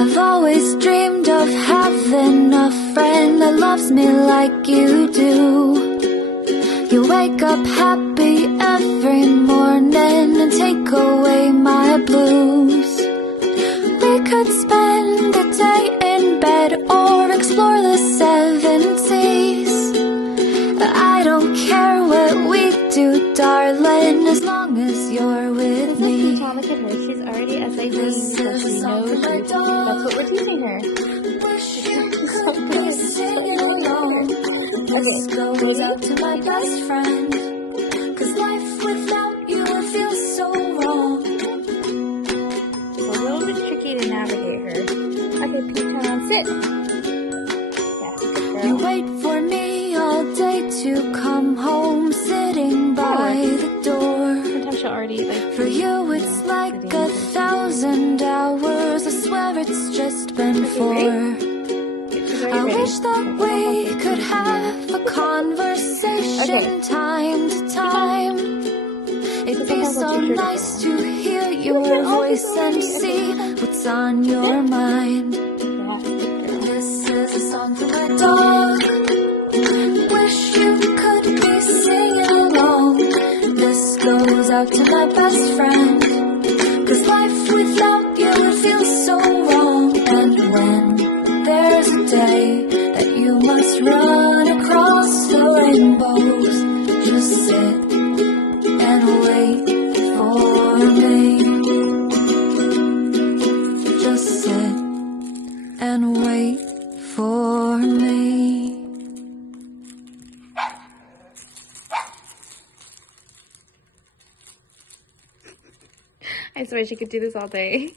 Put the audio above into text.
I've always dreamed of having a friend that loves me like you do. You wake up happy every morning and take away my blues. We could spend a day in bed or explore the seven seas. I don't care what we do, darling, as long as you're with me. Look at her. She's already SID because she knows that's what we're teaching her. Wish you could be singing along. This goes out to my best friend, 'cause life without you feels so wrong. It's a little bit tricky to navigate her. Okay, Pchan, sit. Yeah, good girl. You wait for me all day to come home, sitting by the door. Sometimes she'll already For you it's like 1,000 hours. I swear it's just been 4. I wish that we could have a conversation time to time. It'd be so nice to hear your voice and see what's on your mind. This is a song for my dog. Wish you could be singing along. This goes out to my best friend, 'cause life without you feels so wrong. And when there's a day that you must run across the rainbows, just sit and wait for me. Just sit and wait for me. I swear she could do this all day.